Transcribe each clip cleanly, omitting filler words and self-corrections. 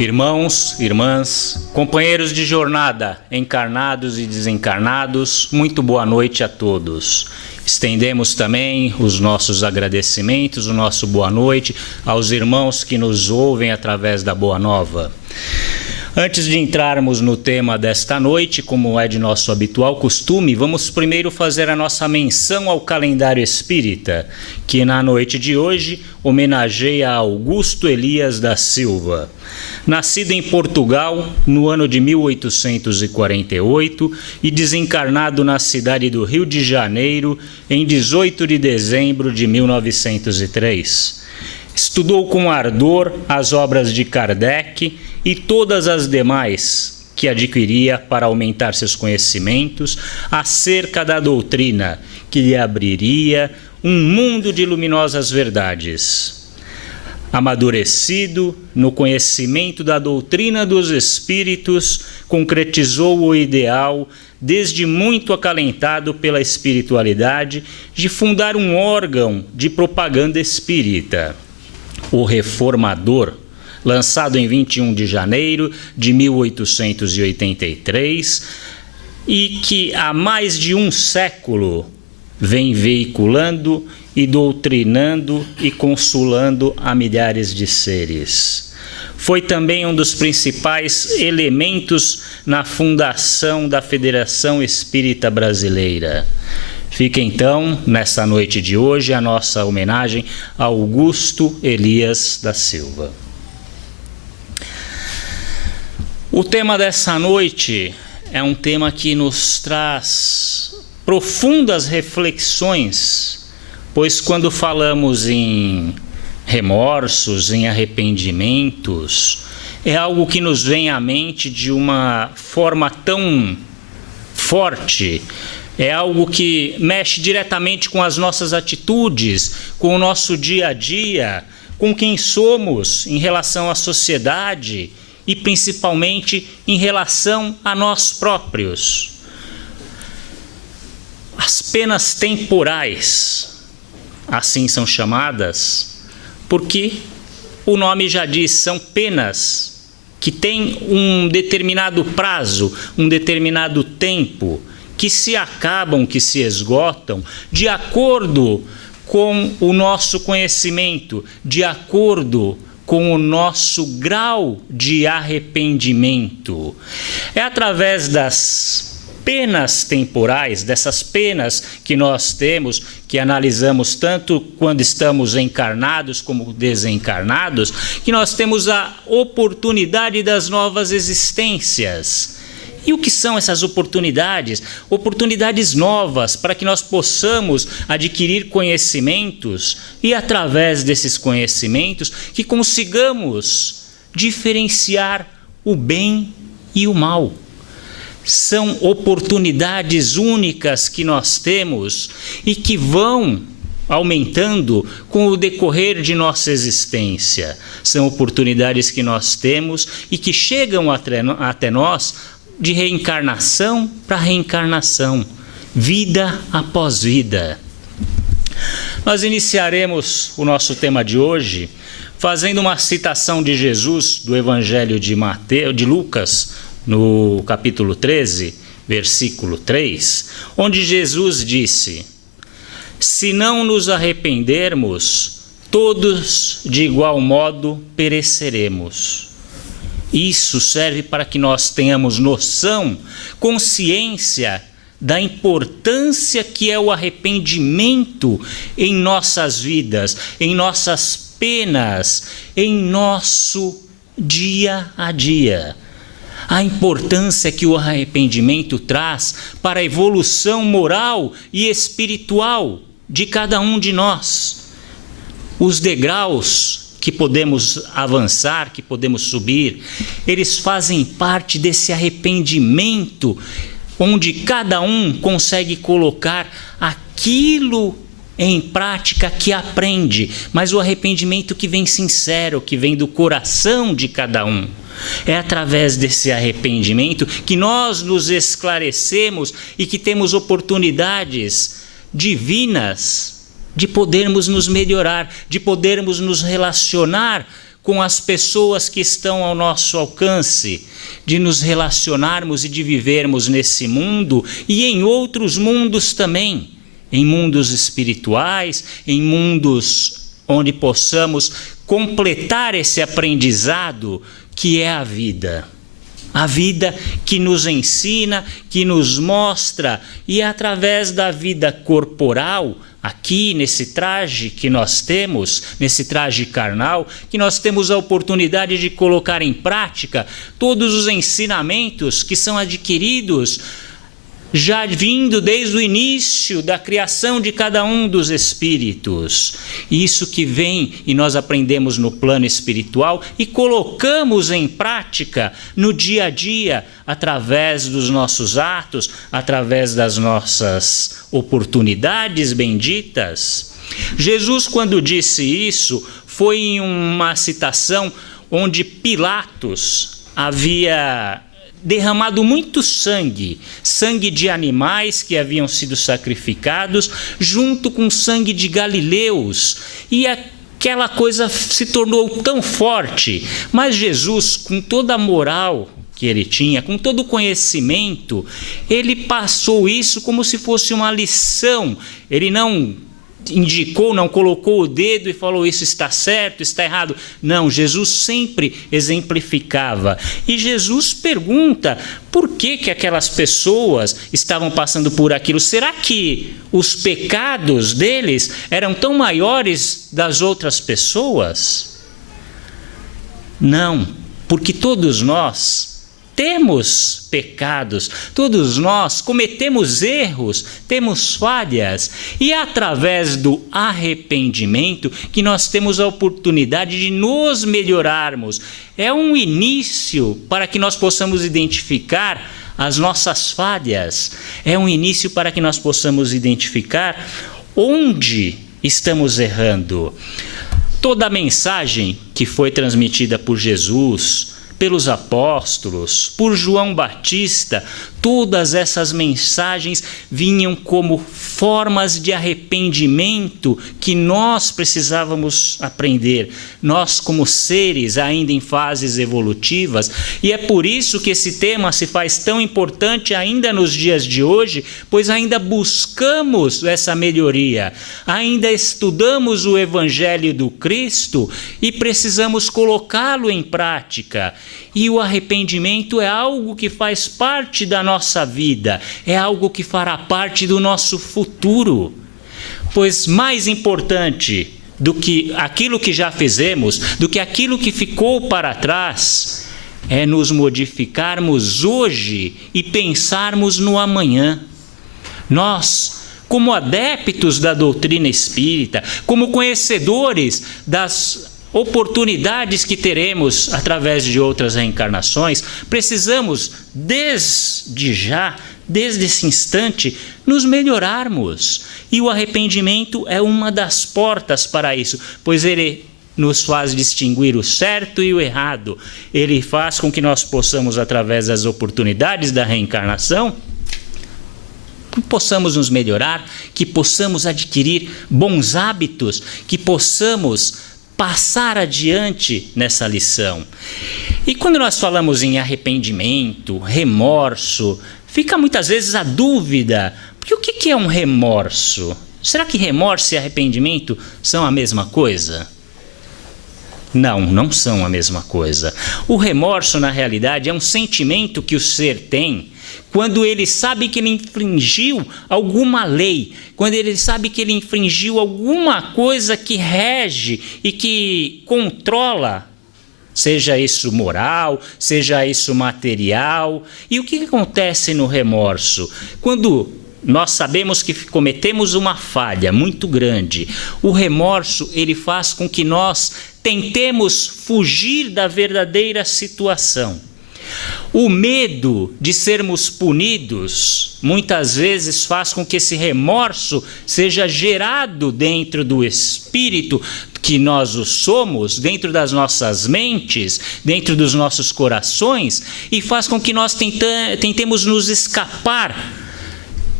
Irmãos, irmãs, companheiros de jornada, encarnados e desencarnados, muito boa noite a todos. Estendemos também os nossos agradecimentos, o nosso boa noite aos irmãos que nos ouvem através da Boa Nova. Antes de entrarmos no tema desta noite, como é de nosso habitual costume, vamos primeiro fazer a nossa menção ao calendário espírita, que na noite de hoje homenageia Augusto Elias da Silva. Nascido em Portugal no ano de 1848 e desencarnado na cidade do Rio de Janeiro em 18 de dezembro de 1903. Estudou com ardor as obras de Kardec e todas as demais que adquiria para aumentar seus conhecimentos acerca da doutrina que lhe abriria um mundo de luminosas verdades. Amadurecido no conhecimento da doutrina dos espíritos, concretizou o ideal, desde muito acalentado pela espiritualidade, de fundar um órgão de propaganda espírita, o Reformador, lançado em 21 de janeiro de 1883, e que há mais de um século vem veiculando e doutrinando e consolando a milhares de seres. Foi também um dos principais elementos na fundação da Federação Espírita Brasileira. Fica então, nessa noite de hoje, a nossa homenagem a Augusto Elias da Silva. O tema dessa noite é um tema que nos traz profundas reflexões, pois quando falamos em remorsos, em arrependimentos, é algo que nos vem à mente de uma forma tão forte, é algo que mexe diretamente com as nossas atitudes, com o nosso dia a dia, com quem somos em relação à sociedade e principalmente em relação a nós próprios. As penas temporais, assim são chamadas, porque o nome já diz, são penas que têm um determinado prazo, um determinado tempo, que se acabam, que se esgotam, de acordo com o nosso conhecimento, de acordo com o nosso grau de arrependimento. É através das penas temporais, dessas penas que nós temos, que analisamos tanto quando estamos encarnados como desencarnados, que nós temos a oportunidade das novas existências. E o que são essas oportunidades? Oportunidades novas para que nós possamos adquirir conhecimentos e, através desses conhecimentos, que consigamos diferenciar o bem e o mal. São oportunidades únicas que nós temos e que vão aumentando com o decorrer de nossa existência. São oportunidades que nós temos e que chegam até nós de reencarnação para reencarnação, vida após vida. Nós iniciaremos o nosso tema de hoje fazendo uma citação de Jesus do Evangelho de Lucas, no capítulo 13, versículo 3, onde Jesus disse: "Se não nos arrependermos, todos de igual modo pereceremos." Isso serve para que nós tenhamos noção, consciência da importância que é o arrependimento em nossas vidas, em nossas penas, em nosso dia a dia. A importância que o arrependimento traz para a evolução moral e espiritual de cada um de nós. Os degraus que podemos avançar, que podemos subir, eles fazem parte desse arrependimento, onde cada um consegue colocar aquilo em prática que aprende, mas o arrependimento que vem sincero, que vem do coração de cada um. É através desse arrependimento que nós nos esclarecemos e que temos oportunidades divinas de podermos nos melhorar, de podermos nos relacionar com as pessoas que estão ao nosso alcance, de nos relacionarmos e de vivermos nesse mundo e em outros mundos também, em mundos espirituais, em mundos onde possamos completar esse aprendizado que é a vida. A vida que nos ensina, que nos mostra, e através da vida corporal, aqui nesse traje que nós temos, nesse traje carnal, que nós temos a oportunidade de colocar em prática todos os ensinamentos que são adquiridos já vindo desde o início da criação de cada um dos espíritos. Isso que vem e nós aprendemos no plano espiritual e colocamos em prática no dia a dia, através dos nossos atos, através das nossas oportunidades benditas. Jesus, quando disse isso, foi em uma citação onde Pilatos havia derramado muito sangue de animais que haviam sido sacrificados, junto com sangue de galileus, e aquela coisa se tornou tão forte. Mas Jesus, com toda a moral que ele tinha, com todo o conhecimento, ele passou isso como se fosse uma lição. Ele não indicou, não colocou o dedo e falou isso está certo, está errado. Não, Jesus sempre exemplificava. E Jesus pergunta por que aquelas pessoas estavam passando por aquilo. Será que os pecados deles eram tão maiores das outras pessoas? Não, porque todos nós temos pecados, todos nós cometemos erros, temos falhas, e é através do arrependimento que nós temos a oportunidade de nos melhorarmos. É um início para que nós possamos identificar as nossas falhas, é um início para que nós possamos identificar onde estamos errando. Toda a mensagem que foi transmitida por Jesus, pelos apóstolos, por João Batista, todas essas mensagens vinham como formas de arrependimento que nós precisávamos aprender, nós como seres ainda em fases evolutivas, e é por isso que esse tema se faz tão importante ainda nos dias de hoje, pois ainda buscamos essa melhoria, ainda estudamos o Evangelho do Cristo e precisamos colocá-lo em prática. E o arrependimento é algo que faz parte da nossa vida, é algo que fará parte do nosso futuro. Pois mais importante do que aquilo que já fizemos, do que aquilo que ficou para trás, é nos modificarmos hoje e pensarmos no amanhã. Nós, como adeptos da doutrina espírita, como conhecedores das oportunidades que teremos através de outras reencarnações, precisamos desde já, desde esse instante, nos melhorarmos. E o arrependimento é uma das portas para isso, pois ele nos faz distinguir o certo e o errado. Ele faz com que nós possamos, através das oportunidades da reencarnação, que possamos nos melhorar, que possamos adquirir bons hábitos, que possamos passar adiante nessa lição. E quando nós falamos em arrependimento, remorso, fica muitas vezes a dúvida, porque o que é um remorso? Será que remorso e arrependimento são a mesma coisa? Não, não são a mesma coisa. O remorso, na realidade, é um sentimento que o ser tem quando ele sabe que ele infringiu alguma lei, quando ele sabe que ele infringiu alguma coisa que rege e que controla, seja isso moral, seja isso material. E o que acontece no remorso? Quando nós sabemos que cometemos uma falha muito grande, o remorso ele faz com que nós tentemos fugir da verdadeira situação. O medo de sermos punidos muitas vezes faz com que esse remorso seja gerado dentro do espírito que nós o somos, dentro das nossas mentes, dentro dos nossos corações, e faz com que nós tentemos nos escapar.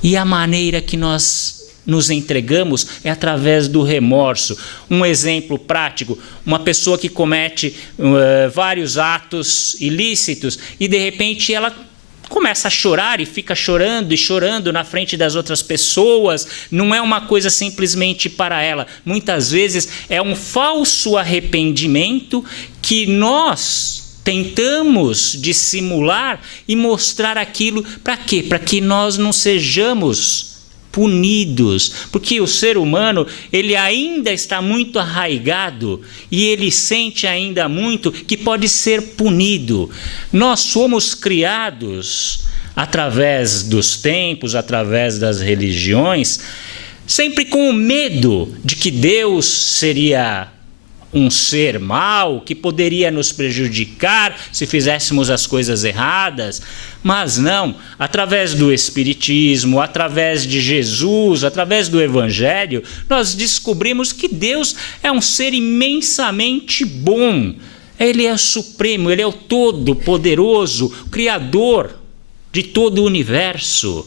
E a maneira que nós nos entregamos é através do remorso. Um exemplo prático, uma pessoa que comete vários atos ilícitos e de repente ela começa a chorar e fica chorando e chorando na frente das outras pessoas. Não é uma coisa simplesmente para ela. Muitas vezes é um falso arrependimento que nós tentamos dissimular e mostrar aquilo para quê? Para que nós não sejamos punidos, porque o ser humano ele ainda está muito arraigado e ele sente ainda muito que pode ser punido. Nós fomos criados através dos tempos, através das religiões, sempre com o medo de que Deus seria um ser mau, que poderia nos prejudicar se fizéssemos as coisas erradas. Mas não, através do Espiritismo, através de Jesus, através do Evangelho, nós descobrimos que Deus é um ser imensamente bom. Ele é o Supremo, Ele é o Todo-Poderoso, Criador de todo o universo.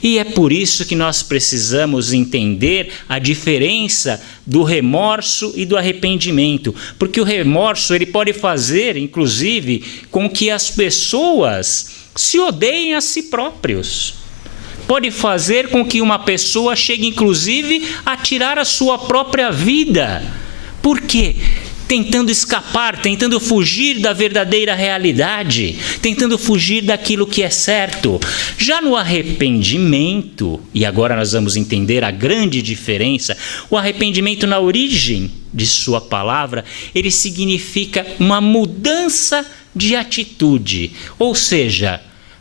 E é por isso que nós precisamos entender a diferença do remorso e do arrependimento, porque o remorso ele pode fazer, inclusive, com que as pessoas se odeiem a si próprios. Pode fazer com que uma pessoa chegue, inclusive, a tirar a sua própria vida. Por quê? Tentando escapar, tentando fugir da verdadeira realidade, tentando fugir daquilo que é certo. Já no arrependimento, e agora nós vamos entender a grande diferença, o arrependimento na origem de sua palavra, ele significa uma mudança de atitude, ou seja,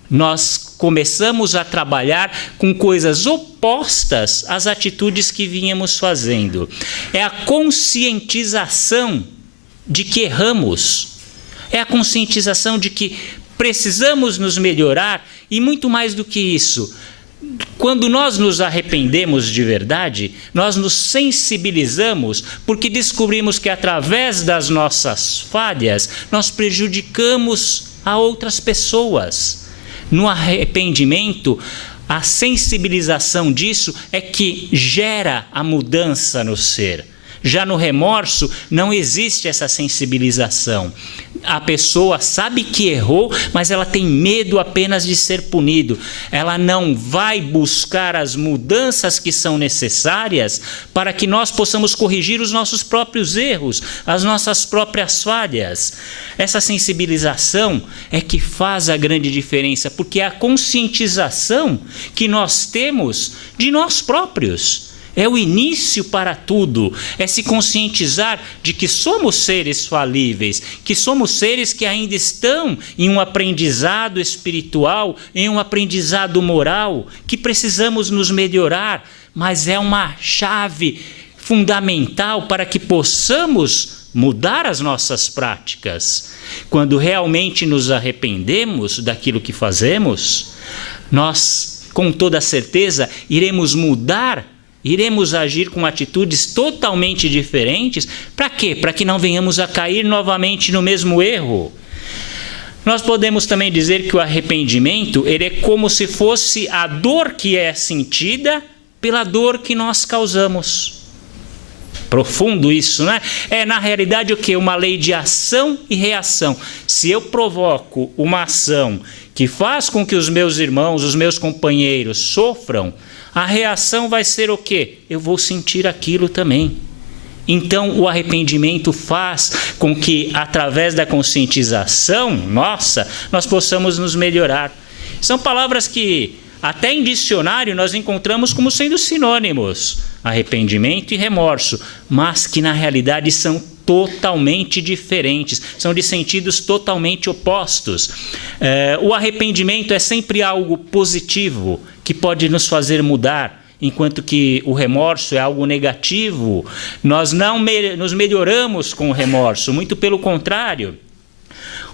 nós começamos a trabalhar com coisas opostas às atitudes que vínhamos fazendo. É a conscientização de que erramos, é a conscientização de que precisamos nos melhorar e muito mais do que isso. Quando nós nos arrependemos de verdade, nós nos sensibilizamos porque descobrimos que através das nossas falhas nós prejudicamos a outras pessoas. No arrependimento, a sensibilização disso é que gera a mudança no ser. Já no remorso, não existe essa sensibilização. A pessoa sabe que errou, mas ela tem medo apenas de ser punido. Ela não vai buscar as mudanças que são necessárias para que nós possamos corrigir os nossos próprios erros, as nossas próprias falhas. Essa sensibilização é que faz a grande diferença, porque é a conscientização que nós temos de nós próprios. É o início para tudo, é se conscientizar de que somos seres falíveis, que somos seres que ainda estão em um aprendizado espiritual, em um aprendizado moral, que precisamos nos melhorar, mas é uma chave fundamental para que possamos mudar as nossas práticas. Quando realmente nos arrependemos daquilo que fazemos, nós, com toda certeza, iremos mudar. Iremos agir com atitudes totalmente diferentes. Para quê? Para que não venhamos a cair novamente no mesmo erro. Nós podemos também dizer que o arrependimento ele é como se fosse a dor que é sentida pela dor que nós causamos. Profundo isso, né? É na realidade o quê? Uma lei de ação e reação. Se eu provoco uma ação que faz com que os meus irmãos, os meus companheiros sofram, a reação vai ser o quê? Eu vou sentir aquilo também. Então, o arrependimento faz com que, através da conscientização nossa, nós possamos nos melhorar. São palavras que, até em dicionário, nós encontramos como sendo sinônimos, arrependimento e remorso, mas que, na realidade, são totalmente diferentes, são de sentidos totalmente opostos. O arrependimento é sempre algo positivo, que pode nos fazer mudar, enquanto que o remorso é algo negativo. Nós não nos melhoramos com o remorso, muito pelo contrário.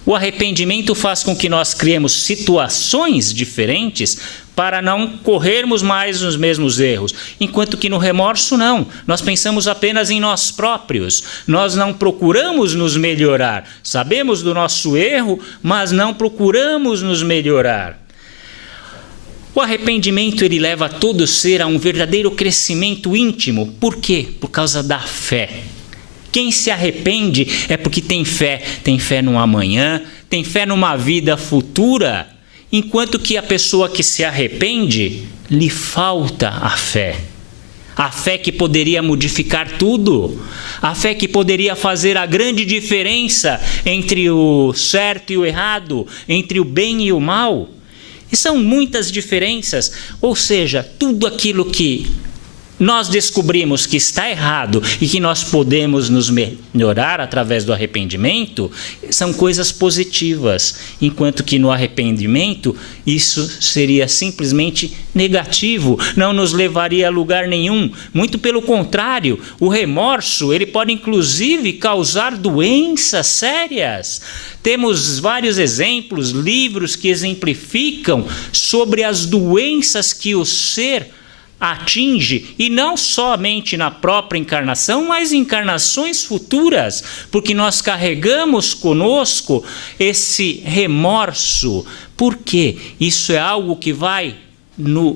O arrependimento faz com que nós criemos situações diferentes para não corrermos mais nos mesmos erros, enquanto que no remorso não. Nós pensamos apenas em nós próprios, nós não procuramos nos melhorar. Sabemos do nosso erro, mas não procuramos nos melhorar. O arrependimento, ele leva todo ser a um verdadeiro crescimento íntimo. Por quê? Por causa da fé. Quem se arrepende é porque tem fé no amanhã, tem fé numa vida futura, enquanto que a pessoa que se arrepende, lhe falta a fé. A fé que poderia modificar tudo, a fé que poderia fazer a grande diferença entre o certo e o errado, entre o bem e o mal. E são muitas diferenças, ou seja, tudo aquilo que nós descobrimos que está errado e que nós podemos nos melhorar através do arrependimento, são coisas positivas, enquanto que no arrependimento isso seria simplesmente negativo, não nos levaria a lugar nenhum. Muito pelo contrário, o remorso, ele pode inclusive causar doenças sérias. Temos vários exemplos, livros que exemplificam sobre as doenças que o ser atinge, e não somente na própria encarnação, mas em encarnações futuras, porque nós carregamos conosco esse remorso. Por quê? Isso é algo que vai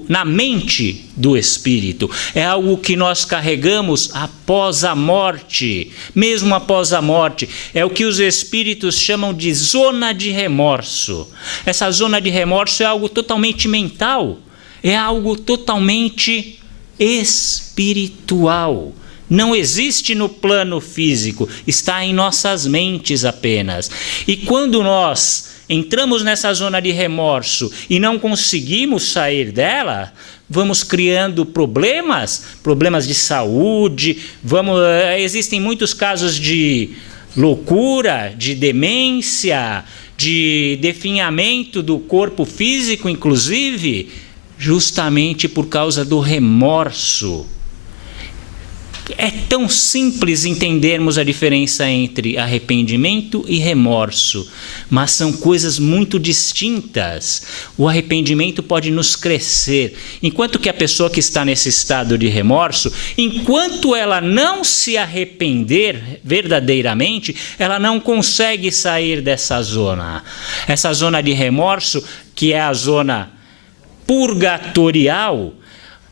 na mente do espírito, é algo que nós carregamos após a morte, mesmo após a morte. É o que os espíritos chamam de zona de remorso. Essa zona de remorso é algo totalmente mental, é algo totalmente espiritual. Não existe no plano físico, está em nossas mentes apenas. E quando nós entramos nessa zona de remorso e não conseguimos sair dela, vamos criando problemas de saúde, existem muitos casos de loucura, de demência, de definhamento do corpo físico, inclusive, justamente por causa do remorso. É tão simples entendermos a diferença entre arrependimento e remorso, mas são coisas muito distintas. O arrependimento pode nos crescer, enquanto que a pessoa que está nesse estado de remorso, enquanto ela não se arrepender verdadeiramente, ela não consegue sair dessa zona. Essa zona de remorso, que é a zona purgatorial,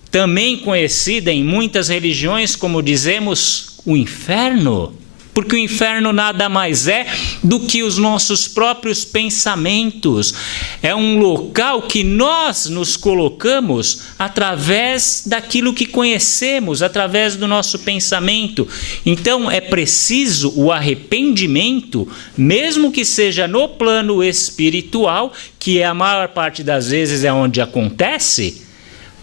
também conhecida em muitas religiões como dizemos o inferno, porque o inferno nada mais é do que os nossos próprios pensamentos. É um local que nós nos colocamos através daquilo que conhecemos, através do nosso pensamento. Então é preciso o arrependimento, mesmo que seja no plano espiritual, que é a maior parte das vezes é onde acontece,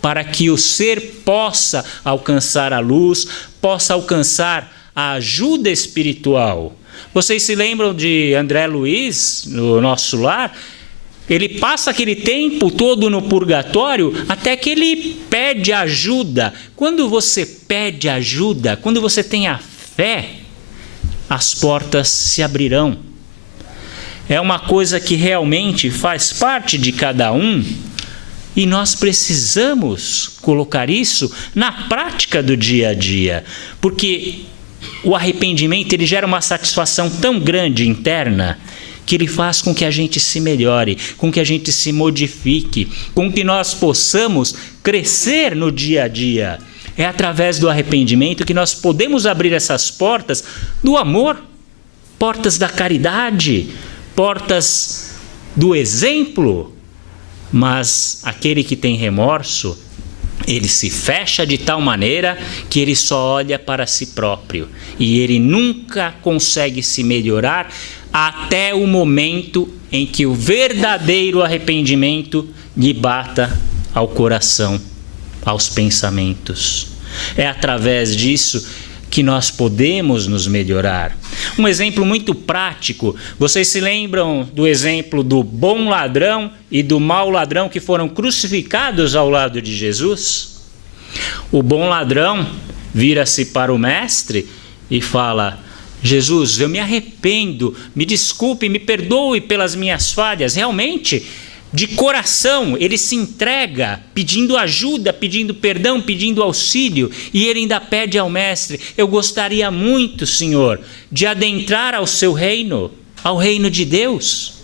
para que o ser possa alcançar a luz, possa alcançar a ajuda espiritual. Vocês se lembram de André Luiz, no nosso lar? Ele passa aquele tempo todo no purgatório até que ele pede ajuda. Quando você pede ajuda, quando você tem a fé, as portas se abrirão. É uma coisa que realmente faz parte de cada um. E nós precisamos colocar isso na prática do dia a dia, porque o arrependimento ele gera uma satisfação tão grande interna que ele faz com que a gente se melhore, com que a gente se modifique, com que nós possamos crescer no dia a dia. É através do arrependimento que nós podemos abrir essas portas do amor, portas da caridade, portas do exemplo. Mas aquele que tem remorso, ele se fecha de tal maneira que ele só olha para si próprio. E ele nunca consegue se melhorar até o momento em que o verdadeiro arrependimento lhe bata ao coração, aos pensamentos. É através disso que nós podemos nos melhorar. Um exemplo muito prático, vocês se lembram do exemplo do bom ladrão e do mau ladrão que foram crucificados ao lado de Jesus? O bom ladrão vira-se para o mestre e fala: Jesus, eu me arrependo, me desculpe, me perdoe pelas minhas falhas. Realmente, de coração, ele se entrega, pedindo ajuda, pedindo perdão, pedindo auxílio. E ele ainda pede ao mestre: eu gostaria muito, Senhor, de adentrar ao seu reino, ao reino de Deus.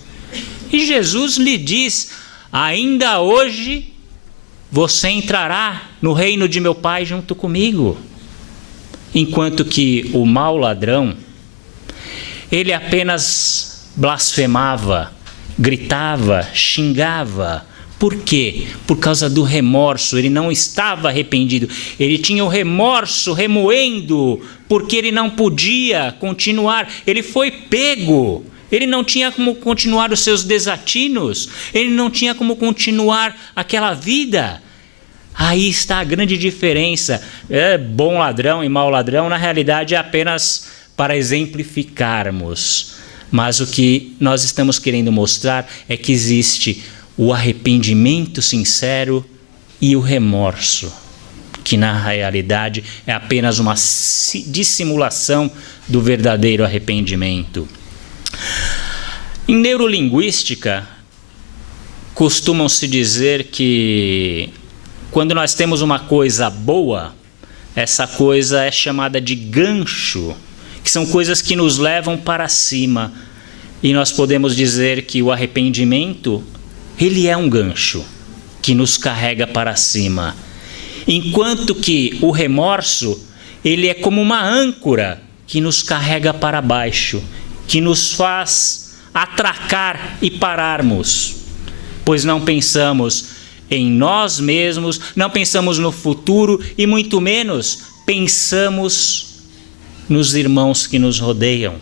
E Jesus lhe diz: ainda hoje você entrará no reino de meu Pai junto comigo. Enquanto que o mau ladrão, ele apenas blasfemava, gritava, xingava. Por quê? Por causa do remorso. Ele não estava arrependido. Ele tinha o remorso remoendo, porque ele não podia continuar. Ele foi pego. Ele não tinha como continuar os seus desatinos. Ele não tinha como continuar aquela vida. Aí está a grande diferença. Bom ladrão e mau ladrão, na realidade, é apenas para exemplificarmos. Mas o que nós estamos querendo mostrar é que existe o arrependimento sincero e o remorso, que na realidade é apenas uma dissimulação do verdadeiro arrependimento. Em neurolinguística, costumam-se dizer que quando nós temos uma coisa boa, essa coisa é chamada de gancho, que são coisas que nos levam para cima. E nós podemos dizer que o arrependimento, ele é um gancho que nos carrega para cima. Enquanto que o remorso, ele é como uma âncora que nos carrega para baixo, que nos faz atracar e pararmos, pois não pensamos em nós mesmos, não pensamos no futuro e muito menos pensamos nos irmãos que nos rodeiam.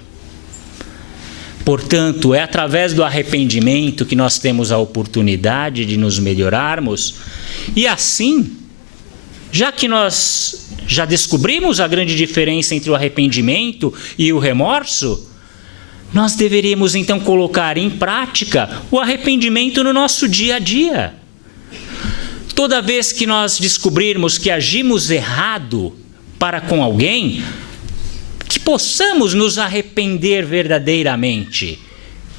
Portanto, é através do arrependimento que nós temos a oportunidade de nos melhorarmos. E assim, já que nós já descobrimos a grande diferença entre o arrependimento e o remorso, nós deveríamos então colocar em prática o arrependimento no nosso dia a dia. Toda vez que nós descobrirmos que agimos errado para com alguém, que possamos nos arrepender verdadeiramente.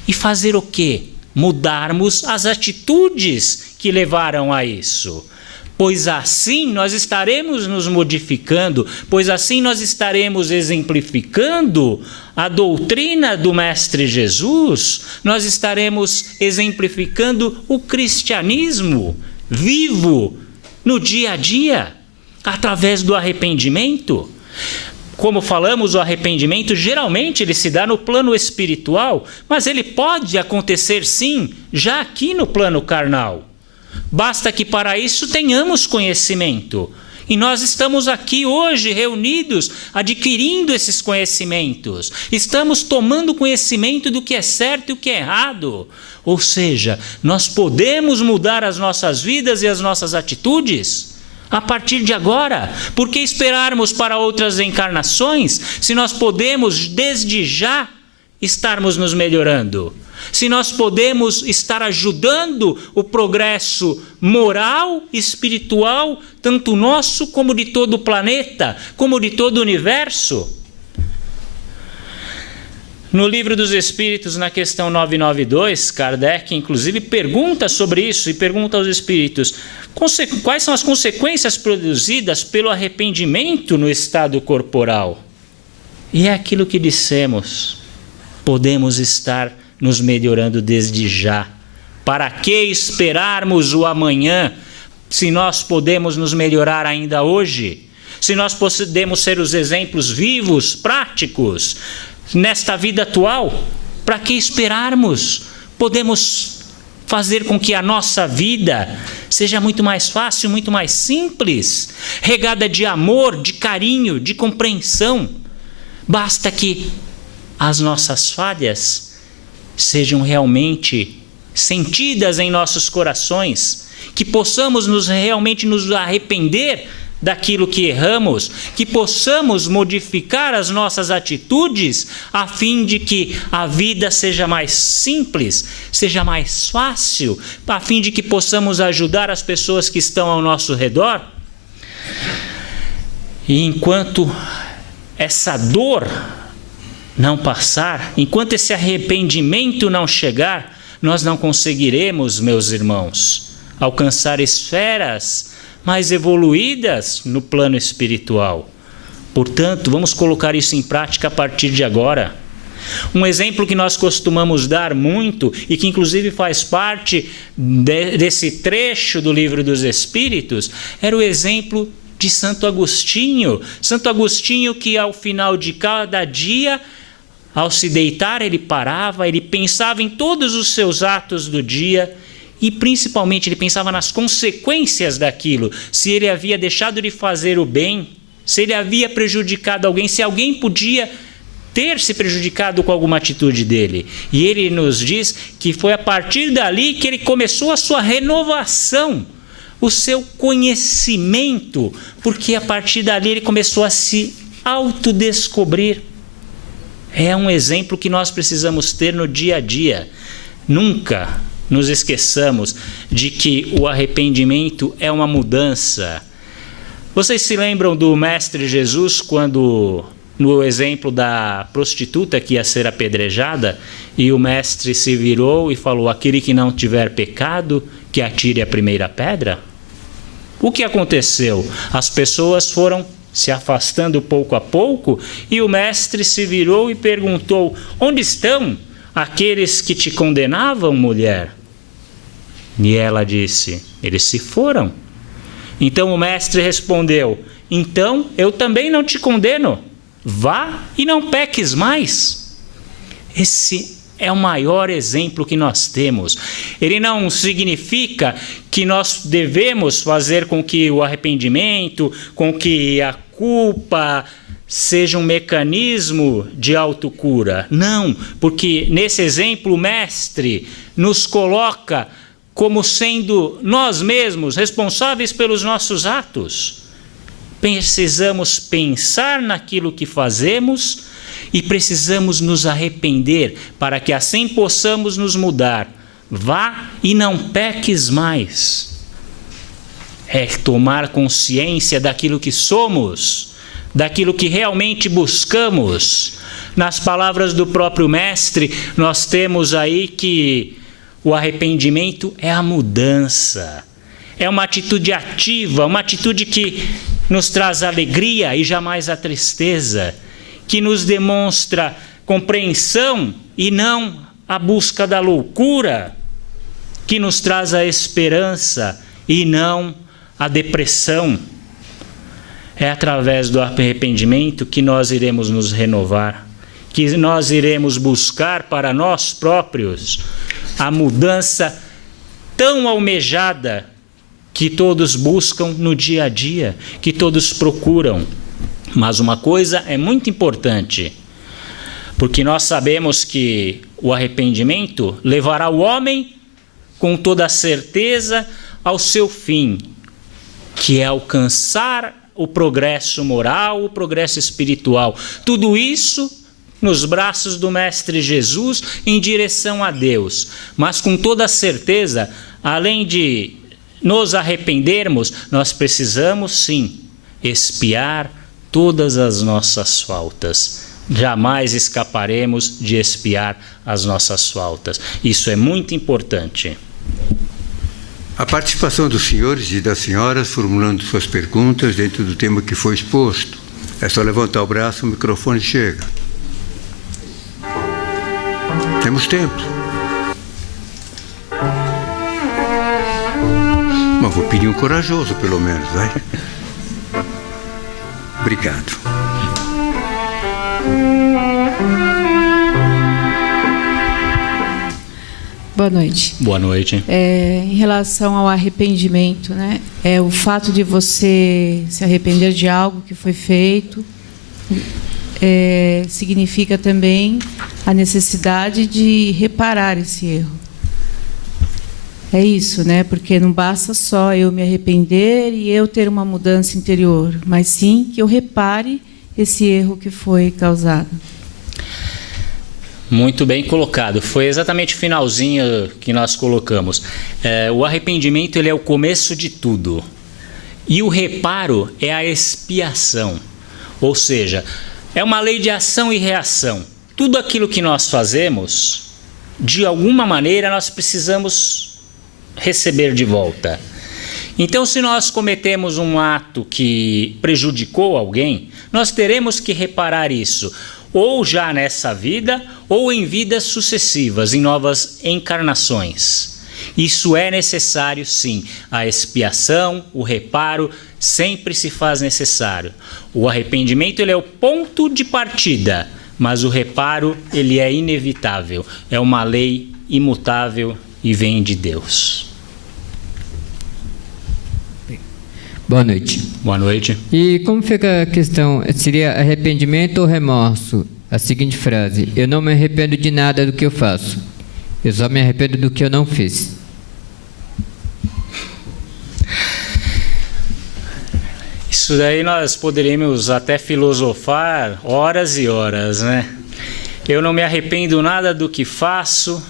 E fazer o quê? Mudarmos as atitudes que levaram a isso. Pois assim nós estaremos nos modificando, pois assim nós estaremos exemplificando a doutrina do Mestre Jesus, nós estaremos exemplificando o cristianismo vivo no dia a dia, através do arrependimento. Como falamos, o arrependimento geralmente ele se dá no plano espiritual, mas ele pode acontecer sim, já aqui no plano carnal. Basta que para isso tenhamos conhecimento. E nós estamos aqui hoje reunidos, adquirindo esses conhecimentos. Estamos tomando conhecimento do que é certo e o que é errado. Ou seja, nós podemos mudar as nossas vidas e as nossas atitudes a partir de agora. Por que esperarmos para outras encarnações, se nós podemos desde já estarmos nos melhorando? Se nós podemos estar ajudando o progresso moral, espiritual, tanto nosso como de todo o planeta, como de todo o universo. No Livro dos Espíritos, na questão 992, Kardec, inclusive, pergunta sobre isso e pergunta aos espíritos quais são as consequências produzidas pelo arrependimento no estado corporal. E é aquilo que dissemos, podemos estar nos melhorando desde já. Para que esperarmos o amanhã, se nós podemos nos melhorar ainda hoje? Se nós podemos ser os exemplos vivos, práticos, nesta vida atual? Para que esperarmos? Podemos fazer com que a nossa vida seja muito mais fácil, muito mais simples, regada de amor, de carinho, de compreensão. Basta que as nossas falhas sejam realmente sentidas em nossos corações, que possamos realmente nos arrepender daquilo que erramos, que possamos modificar as nossas atitudes a fim de que a vida seja mais simples, seja mais fácil, a fim de que possamos ajudar as pessoas que estão ao nosso redor. E enquanto essa dor não passar, enquanto esse arrependimento não chegar, nós não conseguiremos, meus irmãos, alcançar esferas mais evoluídas no plano espiritual. Portanto, vamos colocar isso em prática a partir de agora. Um exemplo que nós costumamos dar muito e que inclusive faz parte desse trecho do Livro dos Espíritos era o exemplo de Santo Agostinho. Santo Agostinho que ao final de cada dia, ao se deitar, ele parava, ele pensava em todos os seus atos do dia e principalmente ele pensava nas consequências daquilo, se ele havia deixado de fazer o bem, se ele havia prejudicado alguém, se alguém podia ter se prejudicado com alguma atitude dele. E ele nos diz que foi a partir dali que ele começou a sua renovação, o seu conhecimento, porque a partir dali ele começou a se autodescobrir. É um exemplo que nós precisamos ter no dia a dia. Nunca nos esqueçamos de que o arrependimento é uma mudança. Vocês se lembram do Mestre Jesus quando, no exemplo da prostituta que ia ser apedrejada, e o Mestre se virou e falou: aquele que não tiver pecado, que atire a primeira pedra? O que aconteceu? As pessoas foram se afastando pouco a pouco e o Mestre se virou e perguntou: onde estão aqueles que te condenavam, mulher? E ela disse: eles se foram. Então o Mestre respondeu: então eu também não te condeno. Vá e não peques mais. Esse é o maior exemplo que nós temos. Ele não significa que nós devemos fazer com que o arrependimento, com que a culpa seja um mecanismo de autocura. Não, porque nesse exemplo o Mestre nos coloca como sendo nós mesmos responsáveis pelos nossos atos. Precisamos pensar naquilo que fazemos e precisamos nos arrepender para que assim possamos nos mudar. Vá e não peques mais. É tomar consciência daquilo que somos, daquilo que realmente buscamos. Nas palavras do próprio Mestre, nós temos aí que o arrependimento é a mudança. É uma atitude ativa, uma atitude que nos traz alegria e jamais a tristeza, que nos demonstra compreensão e não a busca da loucura, que nos traz a esperança e não a depressão. É através do arrependimento que nós iremos nos renovar, que nós iremos buscar para nós próprios a mudança tão almejada que todos buscam no dia a dia, que todos procuram. Mas uma coisa é muito importante, porque nós sabemos que o arrependimento levará o homem com toda a certeza ao seu fim, que é alcançar o progresso moral, o progresso espiritual. Tudo isso nos braços do Mestre Jesus em direção a Deus. Mas com toda certeza, além de nos arrependermos, nós precisamos sim expiar todas as nossas faltas. Jamais escaparemos de expiar as nossas faltas. Isso é muito importante. A participação dos senhores e das senhoras formulando suas perguntas dentro do tema que foi exposto. É só levantar o braço, o microfone chega. Temos tempo. Mas vou pedir um corajoso, pelo menos, vai? Obrigado. Boa noite. Boa noite. Em relação ao arrependimento, né? O fato de você se arrepender de algo que foi feito significa também a necessidade de reparar esse erro. É isso, né? Porque não basta só eu me arrepender e eu ter uma mudança interior, mas sim que eu repare esse erro que foi causado. Muito bem colocado. Foi exatamente o finalzinho que nós colocamos. O arrependimento ele é o começo de tudo. E o reparo é a expiação. Ou seja, é uma lei de ação e reação. Tudo aquilo que nós fazemos, de alguma maneira, nós precisamos receber de volta. Então, se nós cometemos um ato que prejudicou alguém, nós teremos que reparar isso. ou já nessa vida, ou em vidas sucessivas, em novas encarnações. Isso é necessário, sim. A expiação, o reparo, sempre se faz necessário. O arrependimento, ele é o ponto de partida, mas o reparo, ele é inevitável. É uma lei imutável e vem de Deus. Boa noite. Boa noite. E como fica a questão? Seria arrependimento ou remorso? A seguinte frase: eu não me arrependo de nada do que eu faço. Eu só me arrependo do que eu não fiz. Isso daí nós poderíamos até filosofar horas e horas, né? Eu não me arrependo nada do que faço,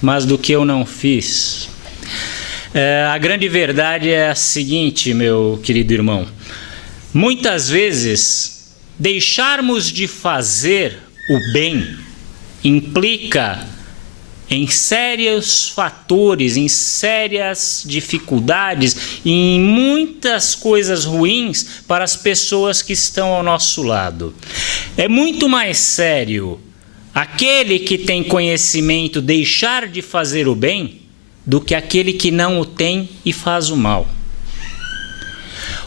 mas do que eu não fiz. A grande verdade é a seguinte, meu querido irmão. Muitas vezes, deixarmos de fazer o bem implica em sérios fatores, em sérias dificuldades, em muitas coisas ruins para as pessoas que estão ao nosso lado. É muito mais sério aquele que tem conhecimento deixar de fazer o bem do que aquele que não o tem e faz o mal.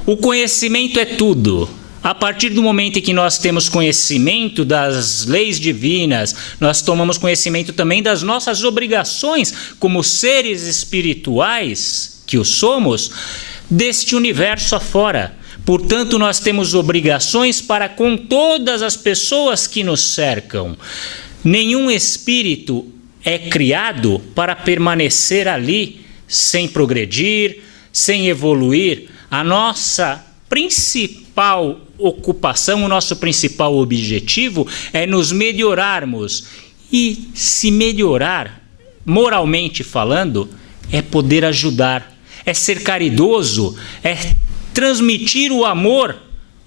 O conhecimento é tudo. A partir do momento em que nós temos conhecimento das leis divinas, nós tomamos conhecimento também das nossas obrigações como seres espirituais que o somos, deste universo afora. Portanto, nós temos obrigações para com todas as pessoas que nos cercam. Nenhum espírito é criado para permanecer ali sem progredir, sem evoluir. A nossa principal ocupação, o nosso principal objetivo é nos melhorarmos. E se melhorar, moralmente falando, é poder ajudar, é ser caridoso, é transmitir o amor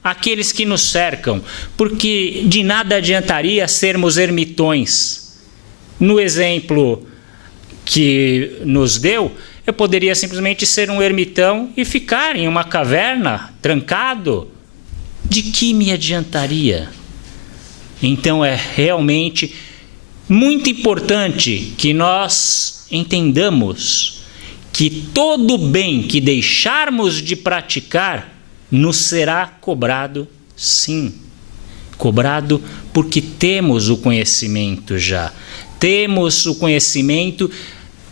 àqueles que nos cercam, porque de nada adiantaria sermos ermitões. No exemplo que nos deu, eu poderia simplesmente ser um ermitão e ficar em uma caverna, trancado. De que me adiantaria? Então é realmente muito importante que nós entendamos que todo bem que deixarmos de praticar nos será cobrado, sim. Cobrado porque temos o conhecimento já. Temos o conhecimento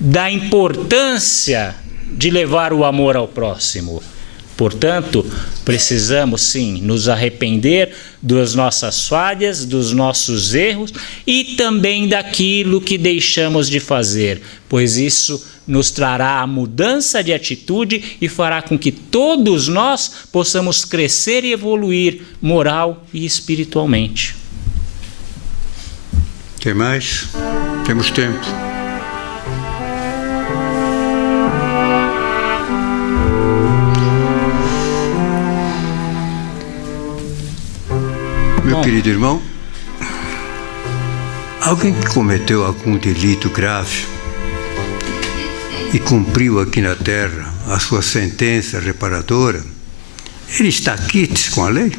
da importância de levar o amor ao próximo. Portanto, precisamos sim nos arrepender das nossas falhas, dos nossos erros e também daquilo que deixamos de fazer, pois isso nos trará a mudança de atitude e fará com que todos nós possamos crescer e evoluir moral e espiritualmente. Tem mais? Temos tempo. Meu querido irmão, alguém que cometeu algum delito grave e cumpriu aqui na Terra a sua sentença reparadora, ele está quites com a lei?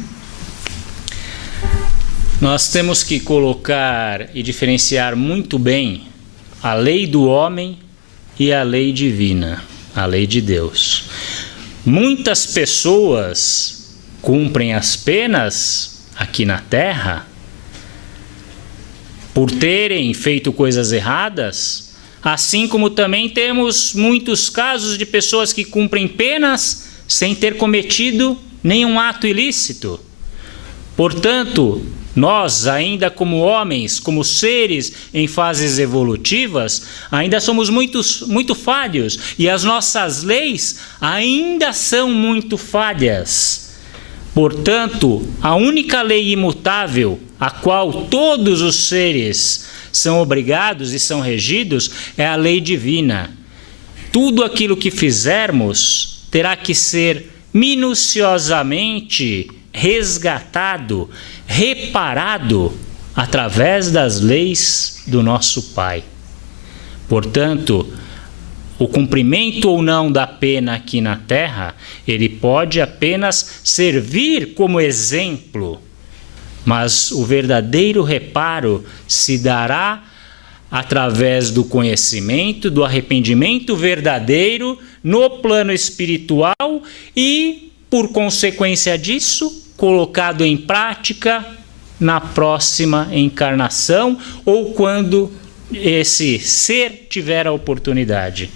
Nós temos que colocar e diferenciar muito bem a lei do homem e a lei divina, a lei de Deus. Muitas pessoas cumprem as penas aqui na Terra por terem feito coisas erradas, assim como também temos muitos casos de pessoas que cumprem penas sem ter cometido nenhum ato ilícito. Portanto, nós, ainda como homens, como seres em fases evolutivas, ainda somos muito falhos e as nossas leis ainda são muito falhas. Portanto, a única lei imutável a qual todos os seres são obrigados e são regidos é a lei divina. Tudo aquilo que fizermos terá que ser minuciosamente resgatado, reparado através das leis do nosso Pai. Portanto, o cumprimento ou não da pena aqui na Terra, ele pode apenas servir como exemplo Mas o verdadeiro reparo se dará através do conhecimento, do arrependimento verdadeiro no plano espiritual e, por consequência disso, colocado em prática na próxima encarnação ou quando esse ser tiver a oportunidade.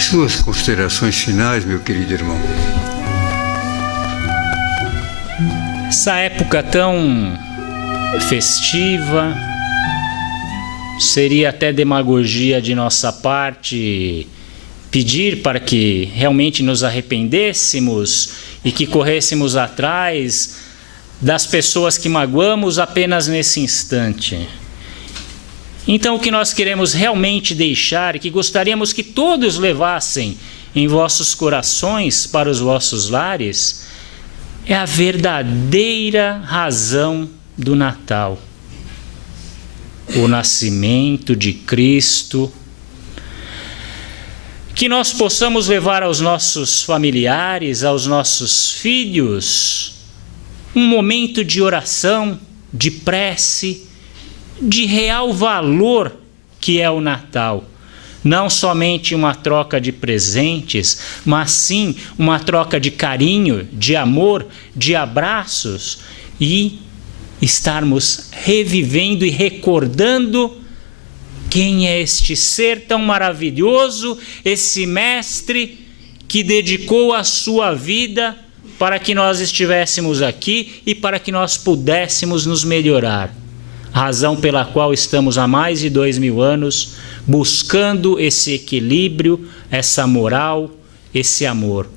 Suas considerações finais, meu querido irmão. Essa época tão festiva, seria até demagogia de nossa parte pedir para que realmente nos arrependêssemos e que corrêssemos atrás das pessoas que magoamos apenas nesse instante. Então, o que nós queremos realmente deixar e que gostaríamos que todos levassem em vossos corações para os vossos lares é a verdadeira razão do Natal. O nascimento de Cristo. Que nós possamos levar aos nossos familiares, aos nossos filhos, um momento de oração, de prece, de real valor que é o Natal. Não somente uma troca de presentes, mas sim uma troca de carinho, de amor, de abraços e estarmos revivendo e recordando quem é este ser tão maravilhoso, esse mestre que dedicou a sua vida para que nós estivéssemos aqui e para que nós pudéssemos nos melhorar. A razão pela qual estamos há mais de 2000 anos buscando esse equilíbrio, essa moral, esse amor.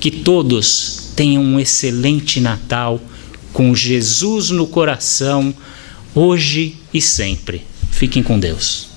Que todos tenham um excelente Natal com Jesus no coração, hoje e sempre. Fiquem com Deus.